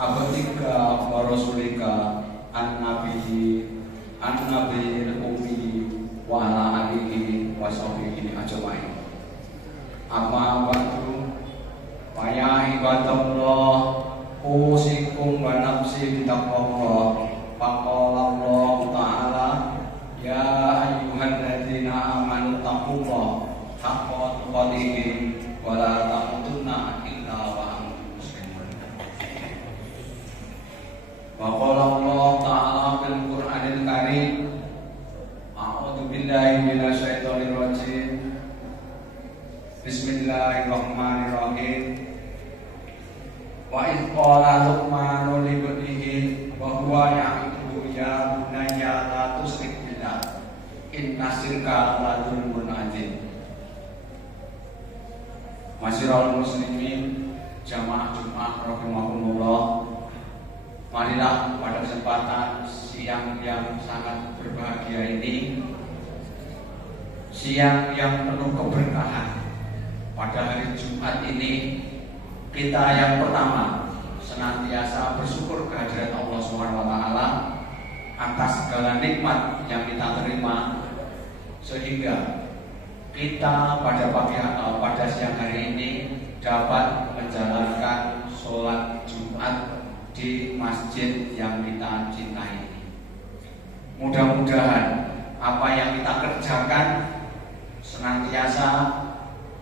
abdika wa rasulika an-nabiyil ummi wa ala alihi wa sahbihi ajmain. Amma ba'du, ya ibadallah, usikum wa nafsi bitaqwallah. Faqala Allah Ta'ala, ya ayyuhalladzina amanu taqullaha haqqa tuqatih wa la tamutunna illa wa antum muslimun. Wa qala Allah Ta'ala fil Qur'anil Karim, a'udzu billahi minasyaitonir rajim. Bismillahirrahmanirrahim. Wa idh qala Luqmanu li ibnihi wa huwa ya'iduhu ya bunayya la tusyrik billah inna syirka la dzulmun adzim. Masyiral muslimin jamaah Jumat rahimakumullah, marilah pada kesempatan siang yang sangat berbahagia ini, siang yang penuh keberkahan, pada hari Jumat ini kita yang pertama senantiasa bersyukur kehadirat Allah SWT atas segala nikmat yang kita terima, sehingga kita pada siang hari ini dapat menjalankan sholat Jumat di masjid yang kita cintai. Mudah-mudahan apa yang kita kerjakan senantiasa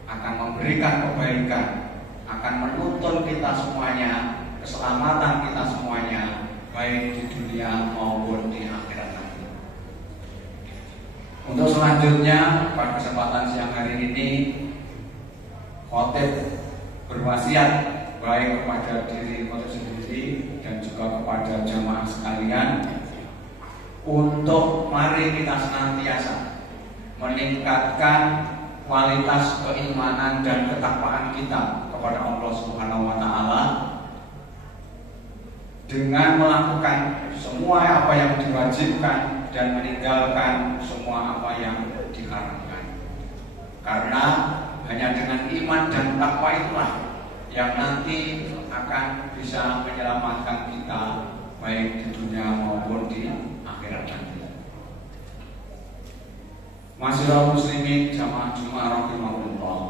akan memberikan kebaikan, akan menuntun kita semuanya, keselamatan kita semuanya, baik di dunia maupun di akhirat nanti. Untuk selanjutnya pada kesempatan siang hari ini, khotib berwasiat baik kepada diri khotib sendiri dan juga kepada jamaah sekalian untuk mari kita senantiasa meningkatkan kualitas keimanan dan ketakwaan kita kepada Allah Subhanahu wa Ta'ala dengan melakukan semua apa yang diwajibkan dan meninggalkan semua apa yang diharamkan. Karena hanya dengan iman dan takwa itulah yang nanti akan bisa menyelamatkan kita baik di dunia maupun di akhirat nanti. Masyiral muslimin jamaah Jumat rahimahullah,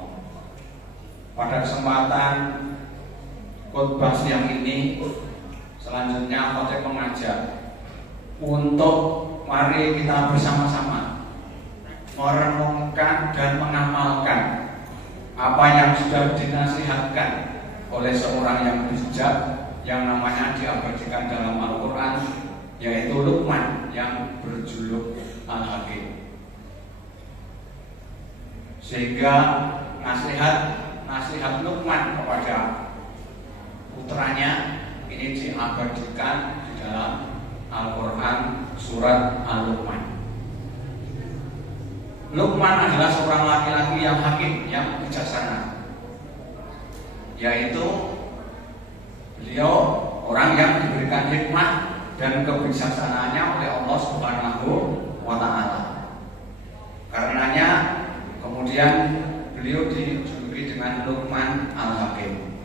pada kesempatan khutbah siang ini selanjutnya khotib mengajak untuk mari kita bersama-sama merenungkan dan mengamalkan apa yang sudah dinasihatkan oleh seorang yang bijak yang namanya diabadikan dalam Al-Quran, yaitu Luqman yang berjuluk Al-Hakim. Sehingga nasihat Luqman kepada putranya ini diabadikan di dalam Al-Quran surat Al-Luqman. Luqman adalah seorang laki-laki yang hakim, yang bijaksana, yaitu beliau orang yang diberikan hikmah dan kebijaksanaannya oleh Allah Subhanahu wa Ta'ala. Karenanya kemudian beliau dijuluki dengan Luqman Al-Hakim.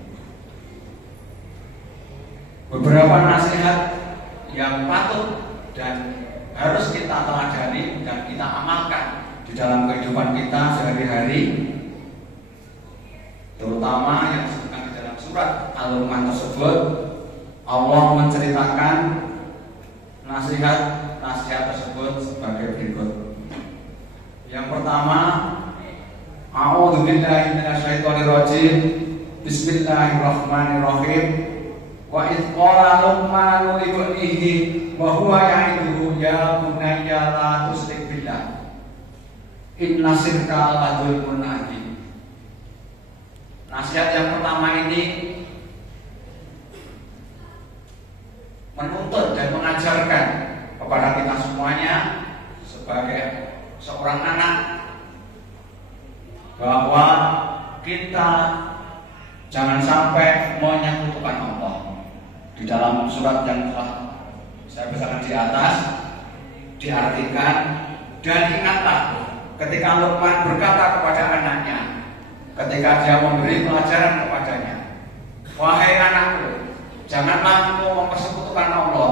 Beberapa nasihat yang patut dan harus kita teladani dan kita amalkan di dalam kehidupan kita sehari-hari, terutama yang disebutkan di dalam surat Al-Luqman tersebut. Allah menceritakan nasihat tersebut sebagai berikut. Yang pertama, a'udzu billahi minasyaitonir rajim. Bismillahirrahmanirrahim. Wa idh qala Luqmanu li ibnihi wa huwa ya'iduhu ya bunayya la tusyrik billah inna syirka la dzulmun adzim. Nasihat yang pertama ini menuntut dan mengajarkan kepada kita semuanya sebagai seorang anak bahwa kita jangan sampai menyekutukan Allah. Di dalam surat yang telah saya bacakan di atas diartikan, dan ingatlah ketika Luqman berkata kepada anaknya ketika dia memberi pelajaran kepadanya, wahai anakku, Janganlah engkau mempersekutukan Allah.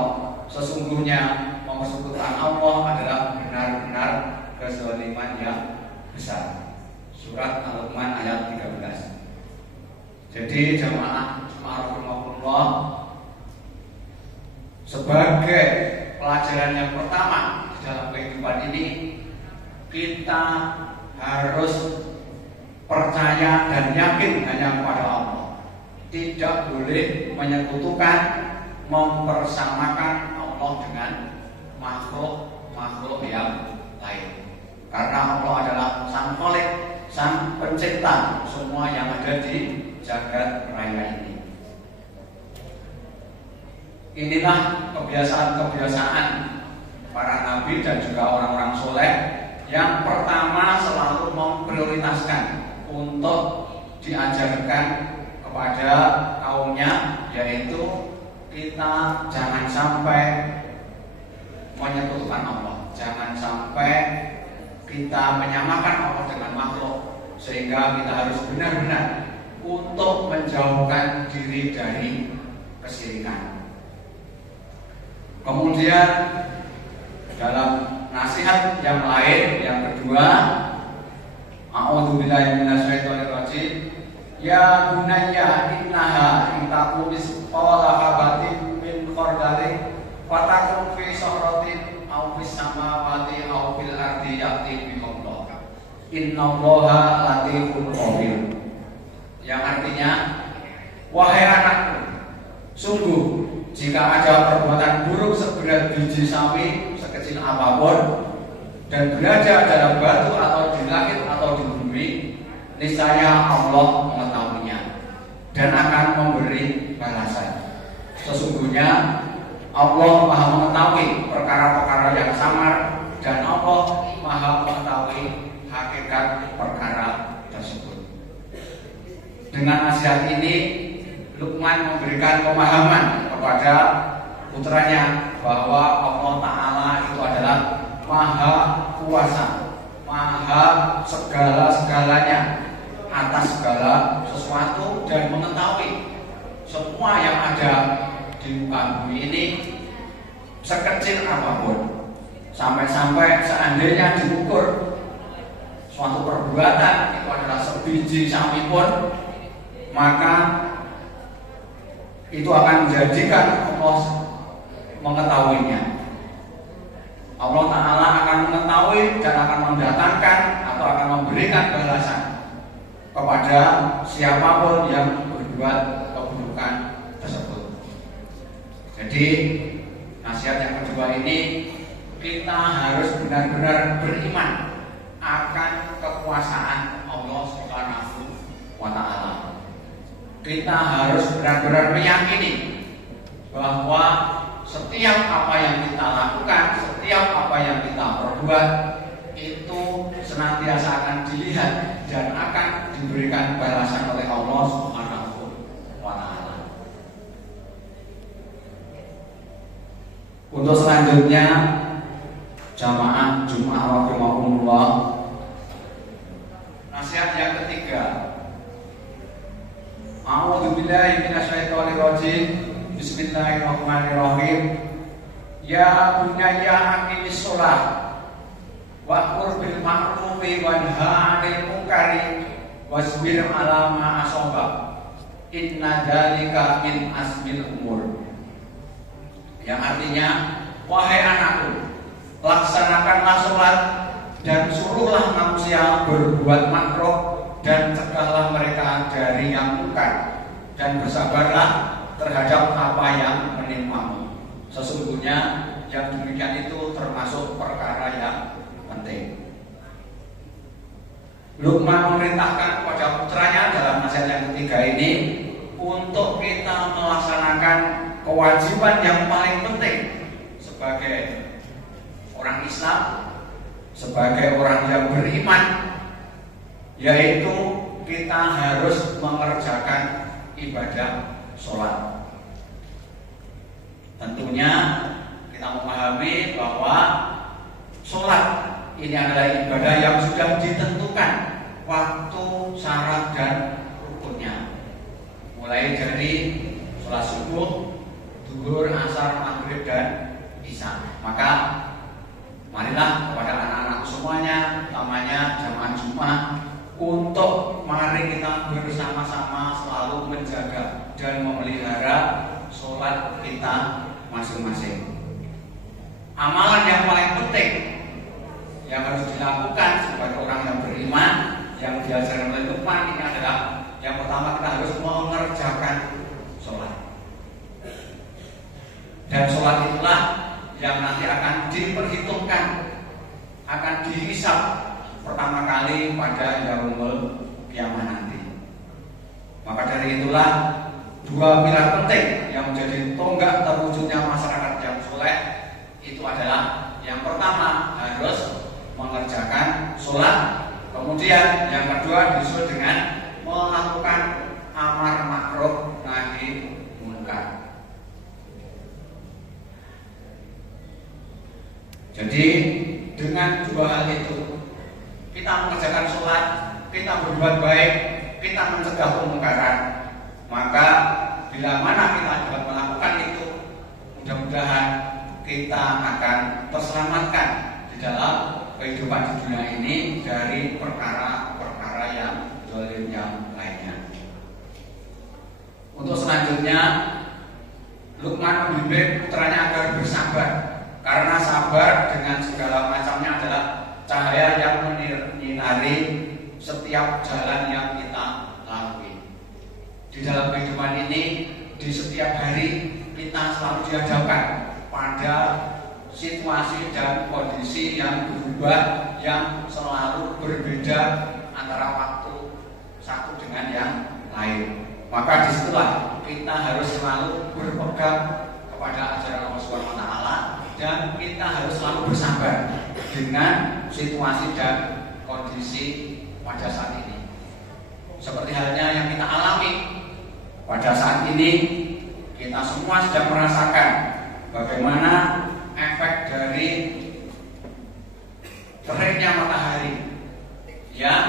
Sesungguhnya mempersekutukan Allah adalah benar-benar kezaliman yang besar. Surat Al-Luqman ayat 13. Jadi jamaah rahimahullah, sebagai pelajaran yang pertama di dalam kehidupan ini, kita harus percaya dan yakin hanya kepada Allah. Tidak boleh menyekutukan, mempersamakan Allah dengan makhluk yang lain. Karena Allah adalah Sang Khalik, Sang Pencipta semua yang ada di jagat raya ini. Inilah kebiasaan-kebiasaan para nabi dan juga orang-orang soleh yang pertama selalu memprioritaskan untuk diajarkan kepada kaumnya, yaitu kita jangan sampai menyekutukan Allah, jangan sampai kita menyamakan Allah dengan makhluk, sehingga kita harus benar-benar untuk menjauhkan diri dari kesyirikan. Kemudian dalam nasihat yang lain, yang kedua, a'udzubillahi minasyaitonirrajim. Ya bunayya innaha in taku misqala habatin min khardalin fatakun fi sahratin aw fis samawati aw fil ardi ya'ti biqadar. Innallaha latifun khabir. Yang artinya, wahai anakku, sungguh jika ada perbuatan buruk seberat biji sawi sekecil apapun dan berada dalam batu atau di langit atau di bumi, niscaya Allah mengetahuinya dan akan memberi balasan. Sesungguhnya Allah Maha mengetahui perkara-perkara yang samar dan Allah Maha mengetahui hakikat perkara tersebut. Dengan nasihat ini, Luqman memberikan pemahaman kepada putranya bahwa Allah Ta'ala itu adalah Maha Kuasa, Maha segala-segalanya, atas segala sesuatu, dan mengetahui semua yang ada di muka bumi ini sekecil apapun. Sampai-sampai seandainya diukur suatu perbuatan itu adalah sebiji sawi pun, maka itu akan menjadikan Allah mengetahuinya. Allah Ta'ala akan mengetahui dan akan mendatangkan atau akan memberikan balasan kepada siapapun yang berbuat keburukan tersebut. Jadi nasihat yang kedua ini, kita harus benar-benar beriman akan kekuasaan Allah Subhanahu wa Ta'ala. Kita harus benar-benar meyakini bahwa setiap apa yang kita lakukan, setiap apa yang kita perbuat itu senantiasa akan dilihat dan akan diberikan balasan oleh Allah Subhanahu wa Ta'ala. Untuk selanjutnya, jamaah Jumat rahimakumullah, nasihat yang ketiga, a'udzubillahi minasyaitonirrajim. Bismillahirrahmanirrahim. Ya bunayya aqimis shalah wa'mur bil ma'rufi wanha 'anil munkari wasbir 'ala ma asaba. Inna dzalika min azmil umur. Yang artinya, wahai anakku, laksanakanlah sholat dan suruhlah manusia berbuat makruh dan cegahlah mereka dari yang munkar, dan bersabarlah terhadap apa yang menimpamu. Sesungguhnya yang demikian itu termasuk perkara yang penting. Luqman memerintahkan kepada putranya dalam nasihat yang ketiga ini untuk kita melaksanakan kewajiban yang paling penting sebagai orang Islam, sebagai orang yang beriman, yaitu kita harus mengerjakan ibadah sholat. Tentunya kita memahami bahwa sholat ini adalah ibadah yang sudah ditentukan waktu, syarat, dan rukunnya. Mulai dari sholat subuh, zuhur, asar, maghrib dan isya. Maka marilah kepada anak-anakku semuanya, utamanya jamaah Jumat, untuk mari kita bersama-sama selalu menjaga dan memelihara sholat kita masing-masing. Amalan yang paling penting yang harus dilakukan sebagai orang yang beriman, yang diajarkan oleh Luqman ini adalah yang pertama kita harus mengerjakan sholat. Dan sholat itulah yang nanti akan diperhitungkan, akan dihisab pertama kali pada yaumul kiamah nanti. Maka dari itulah dua pilar penting yang menjadi tonggak terwujudnya masyarakat yang soleh itu adalah yang pertama harus mengerjakan sholat, kemudian yang kedua disusul dengan melakukan amar ma'ruf nahi munkar. Jadi dengan dua hal itu, kita mengerjakan sholat, kita berbuat baik, kita mencegah kemungkaran, maka bila mana kita dapat melakukan itu, mudah-mudahan kita akan terselamatkan di dalam kehidupan di dunia ini dari perkara-perkara yang zalim yang lainnya. Untuk selanjutnya, Luqman membimbing putranya agar bersabar, karena sabar dengan segala macamnya adalah cahaya yang menyinari setiap jalan yang kita lalui. Di dalam kehidupan ini, di setiap hari kita selalu dihadapkan pada situasi dan kondisi yang berubah, yang selalu berbeda antara waktu satu dengan yang lain. Maka disitulah kita harus selalu berpegang kepada ajaran Allah Subhanahu wa Ta'ala, dan kita harus selalu bersabar dengan situasi dan kondisi pada saat ini. Seperti halnya yang kita alami pada saat ini, kita semua sedang merasakan bagaimana efek dari teriknya matahari yang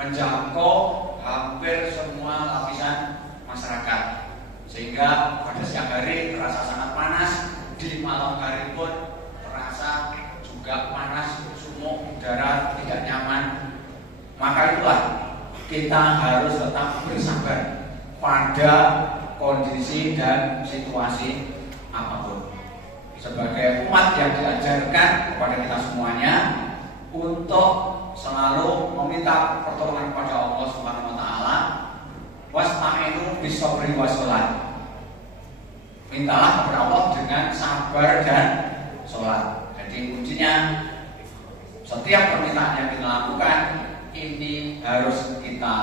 menjangkau hampir semua lapisan masyarakat, sehingga pada siang hari terasa sangat panas, di malam hari pun terasa juga panas, sumuk, udara tidak nyaman. Maka itulah kita harus tetap bersabar pada kondisi dan situasi apapun. Sebagai umat yang diajarkan kepada kita semuanya untuk selalu meminta pertolongan kepada Allah Subhanahu wa Ta'ala, wasta'inu bis-sabri was-shalah. Mintalah kepada Allah dengan sabar dan sholat. Jadi kuncinya, setiap permintaan yang kita lakukan ini harus kita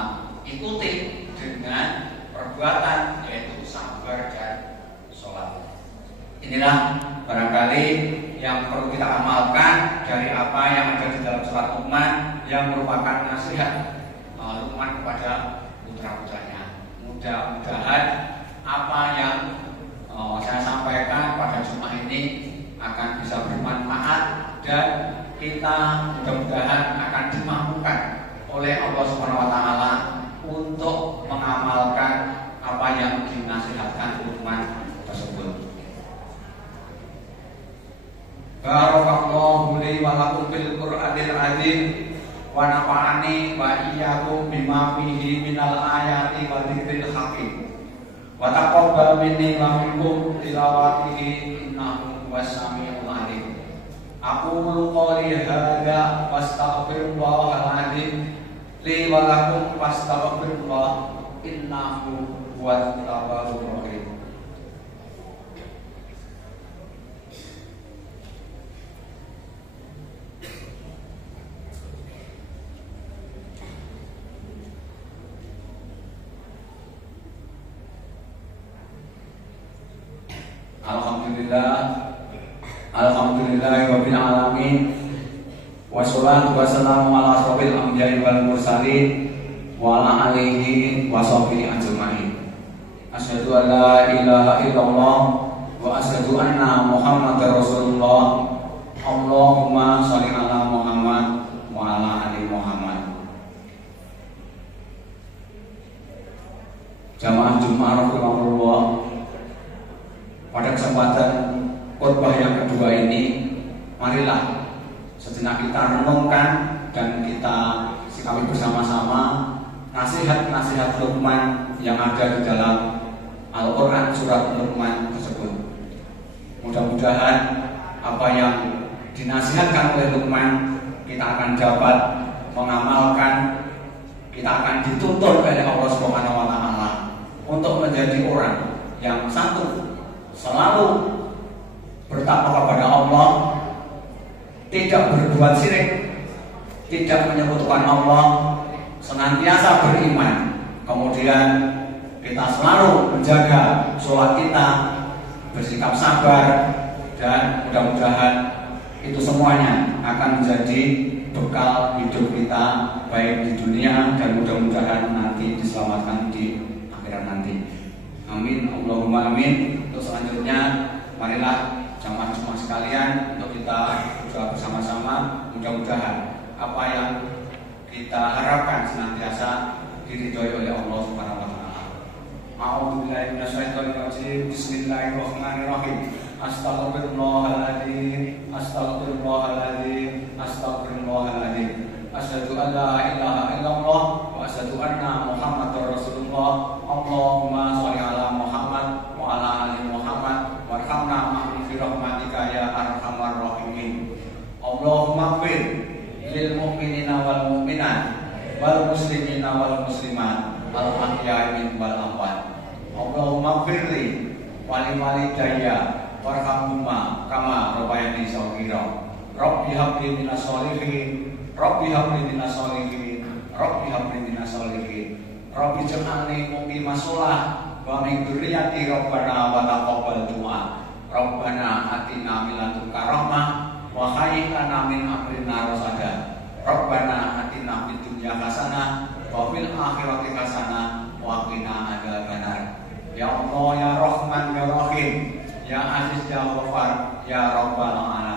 ikuti dengan perbuatan, yaitu sabar dan sholat. Inilah barangkali yang perlu kita amalkan dari apa yang ada di dalam surat Luqman, yang merupakan nasihat Luqman kepada putra-putranya. Mudah-mudahan apa yang saya sampaikan pada Jumat ini akan bisa bermanfaat, dan kita mudah-mudahan akan dimampukan oleh Allah Subhanahu wa Ta'ala untuk mengamalkan apa yang dinasihatkan Luqman tersebut. Barakallahu li wa lakum fil Qur'anil azim wa nafa'ani wa iyyakum bima fihi minal ayati wa dzikril hakim. Wa taqabbal minni wa minkum tilawatihi innahu was-sami'ul 'alim. Aqulu qouli hadza wastaghfirullahal 'azim li wa lakum fastaghfirullah innahu huwat tawwabur rahim. Alhamdulillahirabbil alamin. Wassalatu wassalamu ala asrofil anbiya'i wal mursalin wa ala alihi wa sahbihi ajma'in. Asyhadu an la ilaha illallah wa asyhadu anna Muhammadar Rasulullah. Allahumma shalli ala Muhammad wa ala ali Muhammad. Jamaah Jumat rahimahullah, pada kesempatan khotbah yang kedua ini, marilah sejenak kita renungkan dan kita sikapi bersama-sama nasihat-nasihat Luqman yang ada di dalam Al-Quran surat Luqman tersebut. Mudah-mudahan apa yang dinasihatkan oleh Luqman kita akan dapat mengamalkan, kita akan dituntut oleh Allah Subhanahu wa Ta'ala untuk menjadi orang yang satu, selalu bertakwa kepada Allah, tidak berbuat syirik, tidak menyekutukan Allah, senantiasa beriman. Kemudian kita selalu menjaga sholat kita, bersikap sabar, dan mudah-mudahan itu semuanya akan menjadi bekal hidup kita baik di dunia dan mudah-mudahan nanti diselamatkan di akhirat nanti. Amin, Allahumma amin. Untuk selanjutnya, marilah jamaah Jumat sekalian untuk kita berdoa bersama-sama. Mudah-mudahan apa yang kita harapkan senantiasa diridhoi oleh Allah Subhanahu wa Ta'ala. A'udzubillahi minasyaitonirrajim. Bismillahirrahmanirrahim. Astaghfirullahaladzim, astaghfirullahaladzim, astaghfirullahaladzim. Asyhadu an la ilaha illallah wa asyhadu anna Muhammadar Rasulullah. Allahumma sholli ala Muhammad wa ala ali Muhammad warhamna ma'afi rahmatika ya arhamar rahimin. Allahumma ighfir lil mu'minina wal mu'minat wal muslimina wal muslimat wal ahya'i minhum wal amwat. Allahumma ighfirli wa li walidayya warhamhuma kama rabbayani shaghira. Rabbi habli minas sholihin, Rabbi habli minas sholihin, Rabbi habli minas sholihin. Rabbi ij'alni muqimas shalah wa min dzurriyyati Rabbana wa taqabbal du'a. Rabbana atina min ladunka rahmah wa hayyi lana min amrina rasada. Rabbana atina fid dunya hasanah wa fil akhirati hasanah wa qina adzabannar. Ya Allah ya Rahman ya Rahim, ya Aziz ya Ghaffar ya Rabbal alamin.